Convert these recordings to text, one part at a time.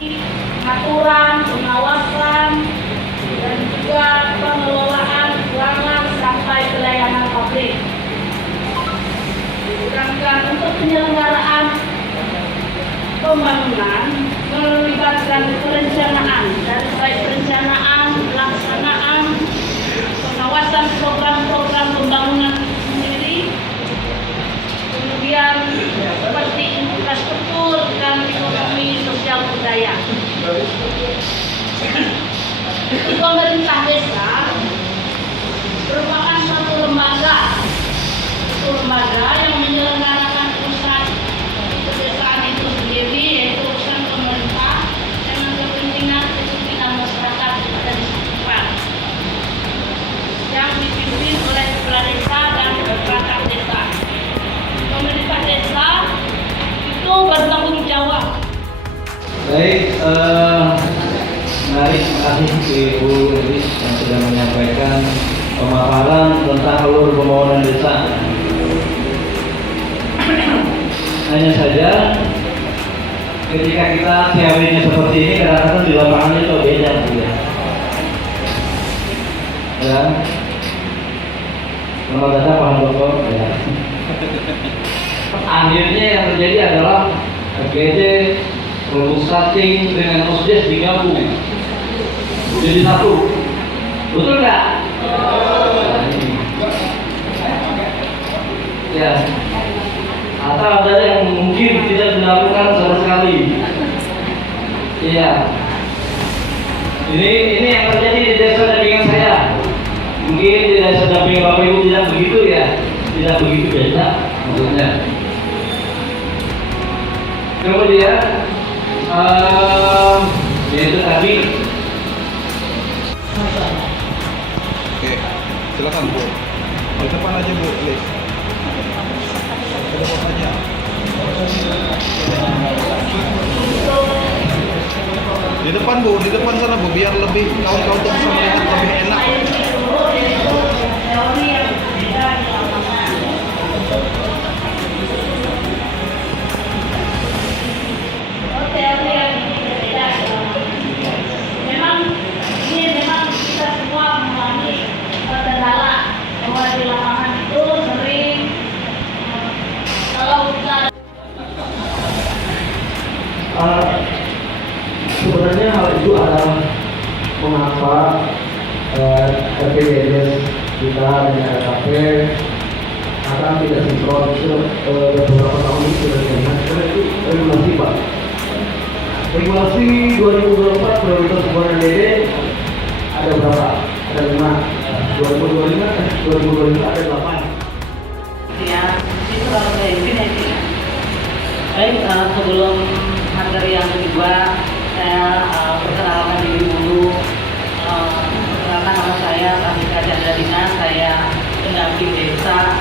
aturan, pengawasan, dan juga pengelolaan keuangan sampai pelayanan publik. Sedangkan untuk penyelenggaraan pembangunan melibatkan perencanaan, dari baik perencanaan, pelaksanaan, pengawasan program-program pembangunan sendiri, kemudian seperti infrastruktur dan ekonomi sosial budaya. Pemerintah desa merupakan satu lembaga yang menyelenggarakan urusan pedesaan itu sendiri, yaitu urusan pemerintah dengan kepentingan masyarakat pada di setempat yang dipimpin oleh kepala desa dan perangkat desa. Pemerintah desa itu bertanggung jawab. Baik, mari terima kasih Ibu Elis yang sudah menyampaikan pemaparan tentang alur pembangunan desa. Hanya saja ketika kita teorinya seperti ini, kadang-kadang di lapangan itu beda, ya. Ya, selamat datang Pak Dokter. Ya. Akhirnya yang terjadi adalah AGD produk starting dengan OSDES digabung jadi satu, betul nggak? Ya. Atau ada yang mungkin tidak dilakukan sama sekali. Iya. Ini yang terjadi di desa dampingan saya. Mungkin di desa dampingan Bapak Ibu tidak begitu ya, tidak begitu beda maksudnya. Kemudian yaitu tadi. Oke, silakan Bu. Di depan aja Bu, please. Di depan aja. Di depan Bu, di depan sana Bu, biar lebih kawan-kawan tuh bisa melihat lebih enak. Sebenarnya hal itu adalah mengapa RPJS kita dengan RKP akan tidak sinkron beberapa tahun ini sudah terlihat karena itu regulasi Pak. Regulasi 2024 prioritas pembangunan DD ada berapa? Ada 5. 2025 ada 8. Ya, itu kalau saya ini ya. Baik, sebelum materi yang kedua, saya perkenalkan diri dulu. Perkenalkan nama saya Rafika Chandradina, saya pendamping desa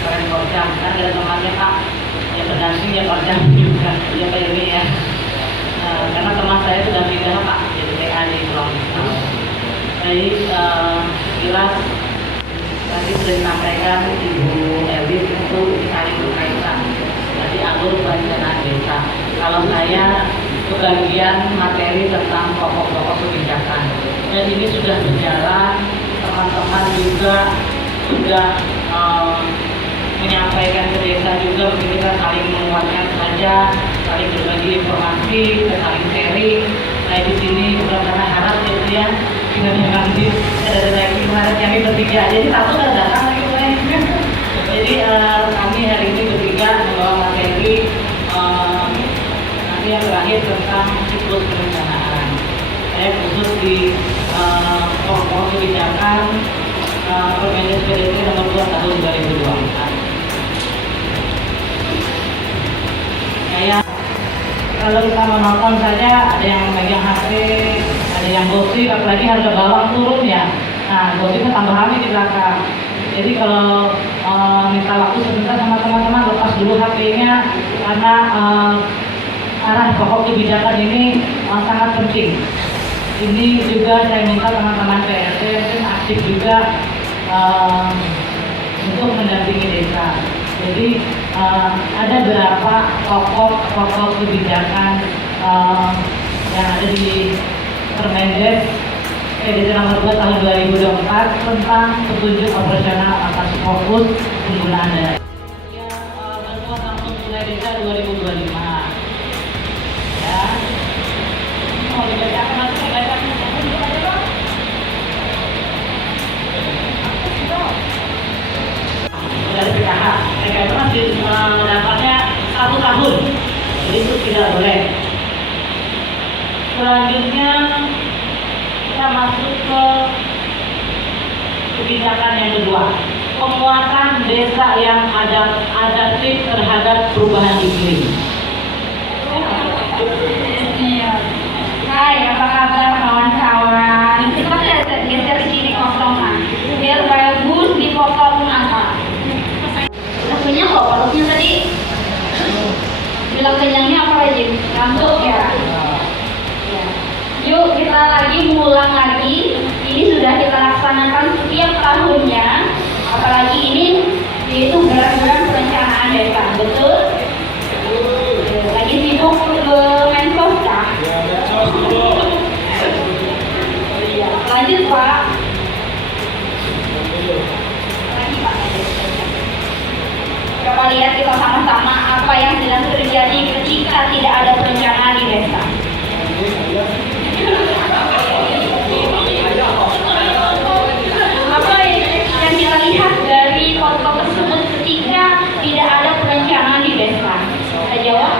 Karen Korjam. Kan ada temannya Pak, yang pendamping ya Korjam juga, ya Pak ini ya. Karena teman saya sudah pindah Pak, jadi PA di Pulau Misal. Baik, jelas tadi sudah disampaikan Ibu Elis itu saling berkaitan. Jadi alur perencanaan desa. Kalau saya kebagian materi tentang pokok-pokok kebijakan. Dan ini sudah berjalan, teman-teman juga sudah menyampaikan ke desa juga, mungkin kita saling menguatkan saja, saling berbagi informasi, saling sharing. Nah di sini karena harap ya dengan nanti ada lagi kemarin kami bertiga, jadi satu sudah datang lagi jadi kami hari ini bertiga membawa materi nanti yang terakhir tentang siklus perencanaan. Saya khusus di pokok kebijakan Permendes PDT nomor 2 tahun 2024. Kayak kalau kita menonton saja ada yang megang HP, ada yang gosip, apalagi harga bawang turun ya. Nah, gosipnya tambah rame di belakang. Jadi kalau minta waktu sebentar sama teman-teman, lepas dulu HP-nya karena arah pokok kebijakan ini sangat penting. Ini juga saya minta teman-teman PRT aktif juga untuk mendampingi desa. Jadi ada beberapa pokok kebijakan yang ada di Permendes edisi nomor 2 tahun 2024 tentang petunjuk operasional atas fokus penggunaan dana. Ya, bantuan langsung tunai desa 2025. Ya, mau dibacakan atau dibacakan? Dari PKH, mereka itu masih mendapatnya 1 tahun, jadi itu tidak boleh. Selanjutnya kita masuk ke kebijakan yang kedua, penguatan desa yang adaptif terhadap perubahan iklim. Hai, apa kabar kawan-kawan? Kita geser sini kosongan, biar bagus dipotong apa? Kenyang kok baloknya tadi. Bilang kenyangnya apa aja? Ngantuk ya. Yuk kita ngulang lagi. Ini sudah kita laksanakan setiap tahunnya. Apalagi ini yaitu gerakan perencanaan desa, betul? Lagi sibuk ke Mensos kah? Lanjut Pak. Coba lihat kita sama-sama apa yang sedang terjadi ketika tidak ada perencanaan di desa. Apa yang kita lihat dari foto tersebut ketika tidak ada perencanaan di desa? Saya jawab.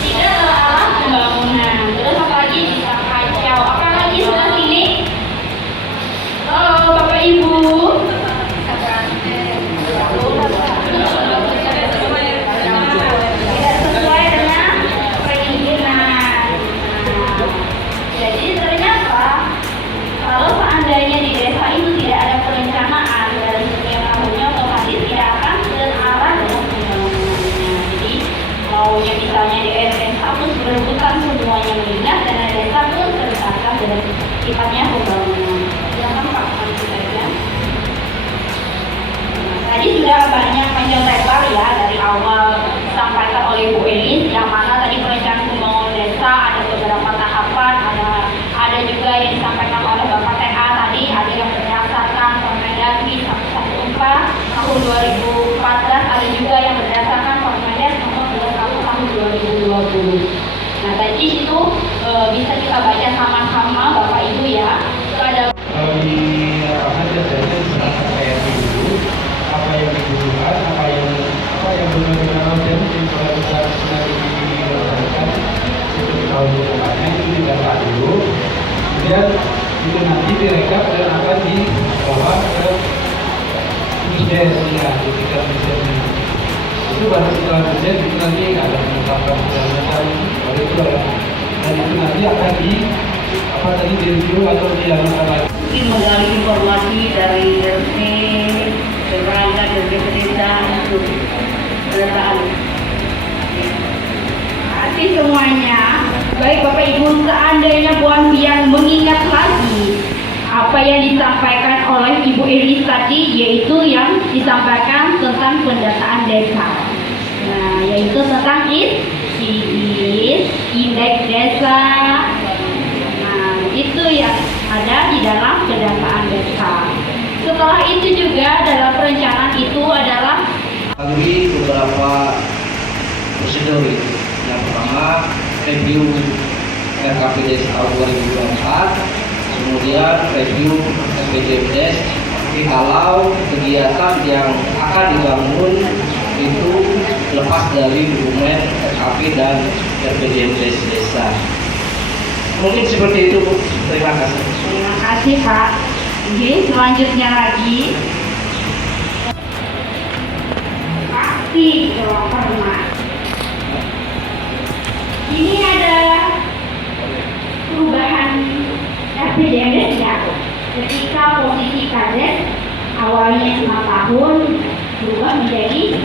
Tidak terarah pembangunan. Terus apa lagi bisa kacau? Apa lagi sebelah sini? Halo Bapak Ibu. Tidak sesuai dengan keinginan. Jadi ternyata kalau seandainya di desa itu tidak ada perencanaan dan setiap tahunnya otomatis tidak akan terarah dengan pembangunannya. Jadi maunya misalnya di RT 1 berebutan semuanya mengingat dan desa pun terbatas dengan sifatnya pembangunan. Silakan Pak, lanjut saja. Tadi sudah banyak panjang lebar ya dari awal disampaikan oleh Bu Elis, yang mana tadi perencanaan pembangunan desa ada beberapa tahapan, ada juga yang disampaikan oleh Bapak TA tadi, ada yang berdasarkan Permendagri 114 tahun 2014, ada juga yang berdasarkan Permendes nomor 21 tahun 2020. Nah tadi itu bisa kita baca sama-sama Bapak Ibu ya. Itu ada Di apa saja kayak dulu, apa yang dibutuhkan, apa yang benar-benar urgent yang bisa dilakukan itu di tahun depannya itu didata dulu, kemudian itu nanti direkap dan akan dibawa ke BIDES ya, di tingkat BIDES. Itu baru setelah BIDES itu nanti ada penetapan segala macam, itu ya, dan itu nanti akan direview atau dilakukan lagi. Mungkin menggali informasi dari RT, perangkat dan desa untuk pendataan. Terima kasih semuanya. Baik Bapak Ibu, seandainya Puan Bian mengingat lagi apa yang disampaikan oleh Ibu Elis tadi, yaitu yang disampaikan tentang pendataan desa. Nah, yaitu tentang indeks desa. Nah, itu yang ada di dalam pendataan desa. Setelah itu juga dalam perencanaan itu adalah Bagi beberapa prosedur. Yang pertama, review RKPDes tahun 2024, kemudian review SPJPDes. Kalau kegiatan yang akan dibangun itu lepas dari dokumen RKP dan RPJMDes desa. Mungkin seperti itu, Bu. Terima kasih. Terima kasih Pak. Oke, selanjutnya lagi aksi perma. Ini ada perubahan RPJMDes ya. Ketika posisi kades awalnya 5 tahun berubah menjadi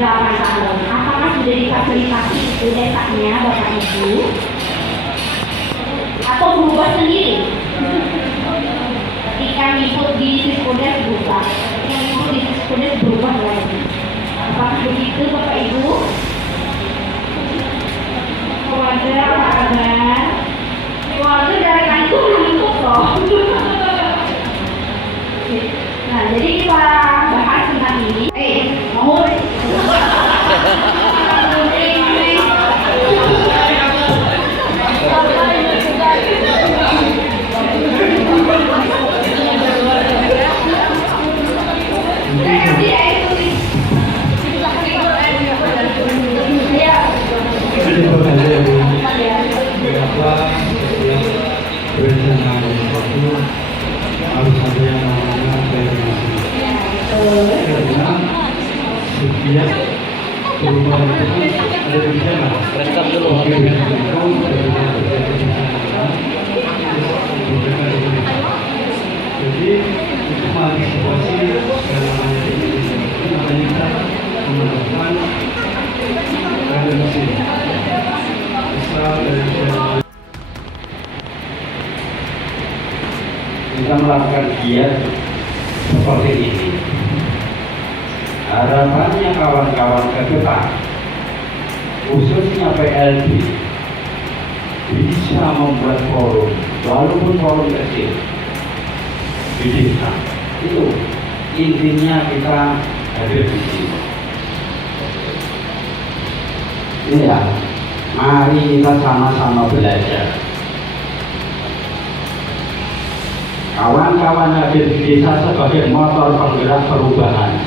8 tahun. Apakah sudah difasilitasi itu desanya Bapak Ibu? atau berubah sendiri. Ketika input di Siskudes berubah, ketika input di Siskudes berubah lagi. Apakah begitu Bapak Ibu? Keluarga Pak Agar, keluarga dari tadi itu belum ikut loh. Nah, jadi kita bahas tentang ini. Mau Kenapa berencana itu harus ada yang namanya verifikasi? Karena setiap perubahan itu ada di sana. Rekam dulu. Jadi itu mengantisipasi namanya ini makanya kita memerlukan revolusi. Kita melakukan giat seperti ini. Harapannya kawan-kawan ke depan, khususnya PLB, bisa membuat forum, walaupun forum kecil di desa. Itu intinya kita hadir di sini. Iya, mari kita sama-sama belajar. Kawan-kawan hadir di desa sebagai motor penggerak perubahan.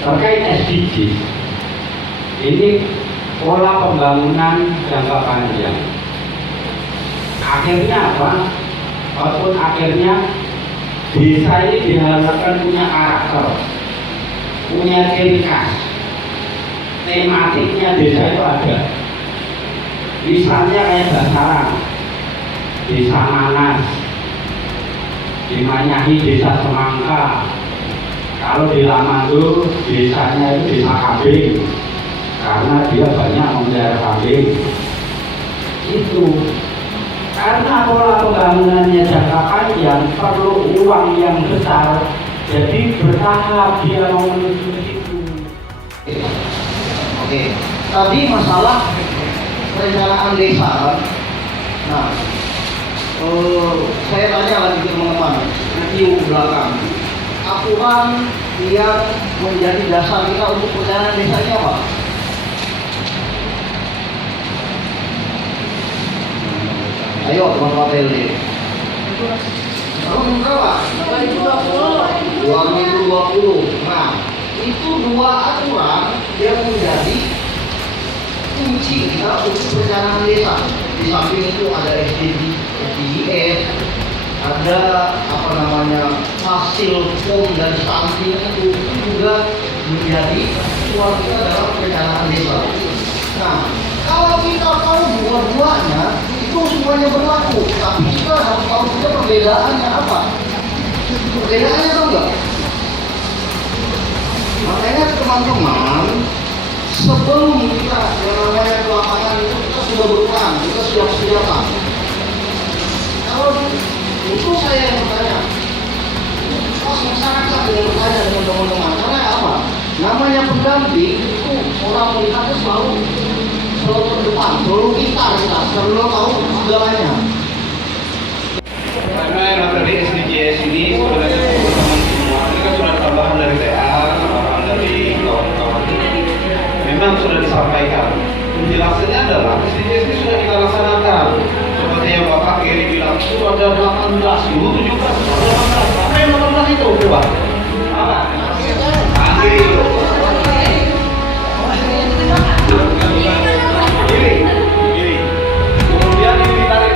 Terkait SDGs, ini pola pembangunan jangka panjang. Akhirnya apa? Walaupun akhirnya desa ini diharapkan punya karakter, punya ciri khas. Tematiknya desa itu ada. Misalnya kayak Basaran, Desa Manas, Dimanyahi Desa Semangka. Kalau di Lamando desanya itu Desa Kambing, karena dia banyak memelihara kambing. Itu karena pola pembangunannya jangka panjang perlu uang yang besar, jadi bertahap dia mau menuju ke situ. Oke, tadi masalah perencanaan desa. Nah, saya tanya lagi ke teman-teman, review belakang. Aturan yang menjadi dasar kita untuk perencanaan desa ini apa? Ayo teman-teman PLD. Tahun berapa? 2020. Nah, itu dua aturan yang menjadi kunci kita untuk perencanaan desa. Di samping itu ada SDGs, ada apa namanya hasil form dan samping itu juga menjadi uang kita dalam perencanaan desa. Nah, kalau kita tahu dua-duanya itu semuanya berlaku, tapi kita harus tahu juga perbedaannya apa. Perbedaannya tahu nggak? Makanya teman-teman, sebelum kita yang namanya ke lapangan itu kita sudah berperang, kita sudah senjata. Kalau itu saya yang bertanya, pas masyarakat yang bertanya dengan teman-teman, karena apa? Namanya pendamping itu orang melihatnya selalu terdepan, selalu pintar kita, selalu tahu segalanya. Karena materi SDGs ini sebenarnya teman-teman semua ini kan sudah tambahan dari TA, tambahan dari kawan-kawan. Memang sudah disampaikan. Penjelasannya adalah SDGs ini sudah kita laksanakan. Seperti yang Bapak Geri bilang, itu ada 18, dulu 17, ada 18. Apa yang 18 itu? Coba. Apa? Giri. Kemudian ini ditarik.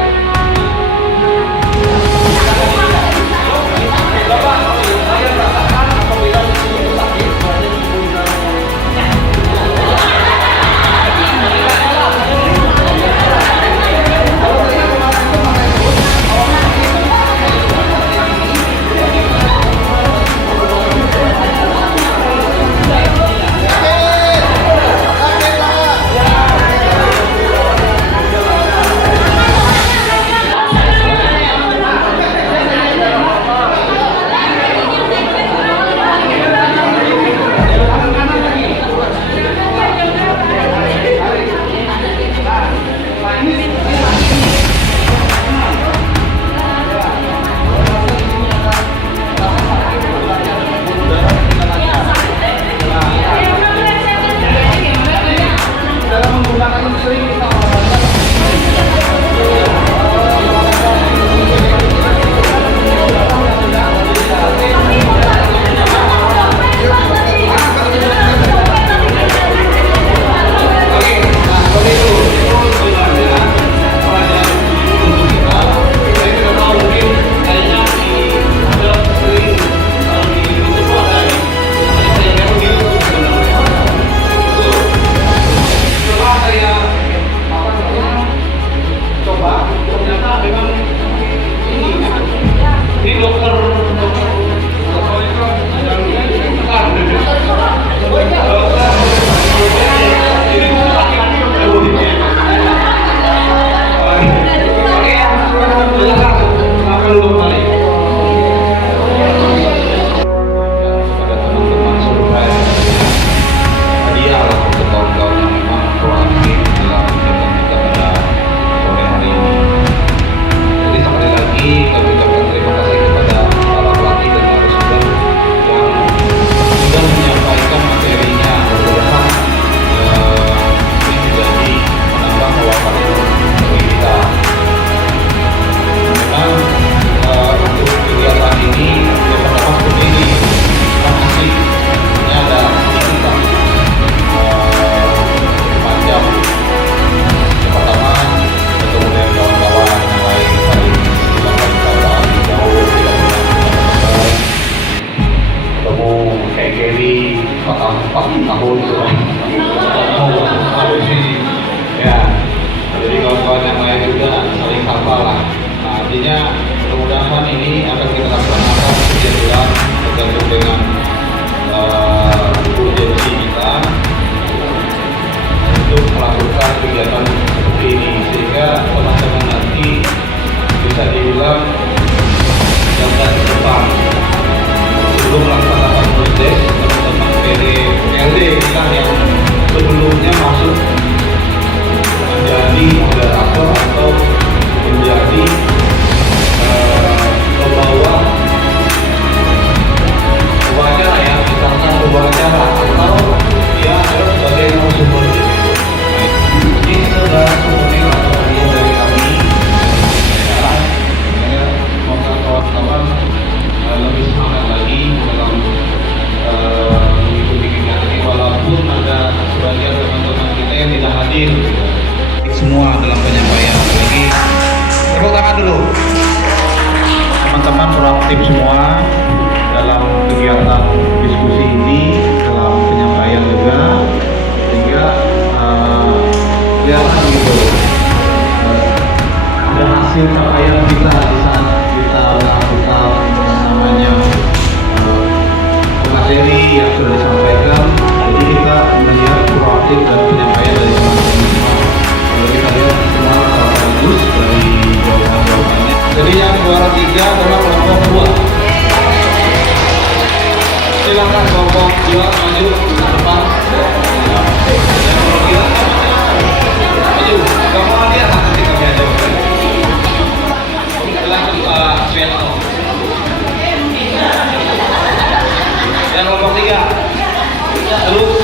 tahun itu. Ya, jadi kawan-kawan yang lain juga saling sapa lah. Nah, artinya mudah-mudahan ini akan kita laksanakan setiap bulan tergantung dengan urgensi kita untuk melakukan kegiatan seperti ini, sehingga teman-teman nanti bisa dibilang jangka ke depan sebelum melaksanakan proses teman-teman PLD kita yang sebelumnya masuk menjadi moderator atau menjadi pembawa acara, ya, misalkan pembawa acara atau dia adalah sebagai narasumber. Ini adalah seperti laporan dari kami. Saya semoga kawan-kawan lebih semangat lagi dalam mengikuti kegiatan ini, walaupun ada sebagian teman-teman kita yang tidak hadir semua dalam penyampaian. Lagi tepuk tangan dulu. Teman-teman proaktif semua dalam kegiatan diskusi ini, dalam penyampaian juga, sehingga kelihatan gitu ada hasil capaian kita di saat kita melakukan namanya materi yang sudah disampaikan. Jadi kita melihat proaktif dan penyampaian dari teman-teman semua. Kalau kita lihat semua bagus dari jawaban-jawabannya. Jadi yang juara 3 adalah kelompok 2. Silakan kelompok 2 maju ke depan. Yang kelompok 3 maju. Kamu dia nanti kami ajarkan. Silakan PLO. Yang kelompok 3 terus.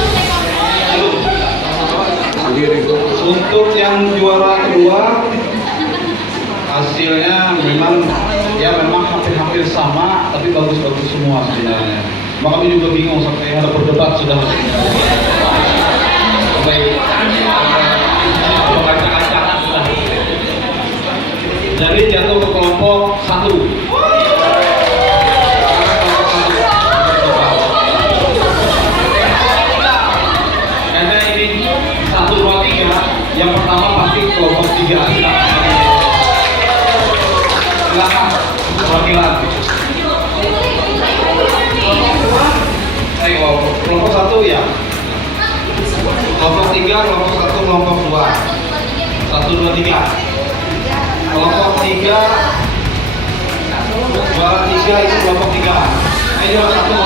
Untuk yang juara kedua hasilnya memang hampir sama, tapi bagus-bagus semua sebenarnya. Maka kami juga bingung sampai ada berdebat sudah. Sampai acak-acakan sudah. Jadi jatuh ke kelompok 1. Karena ini 1, 2, 3. Yang pertama pasti kelompok 3. Silakan perwakilan. Kelompok 1 ya. Kelompok 3, kelompok 1, kelompok 2. 1, 2, 3. Kelompok 3. Juara 3 itu kelompok 3. Ayo juara 1.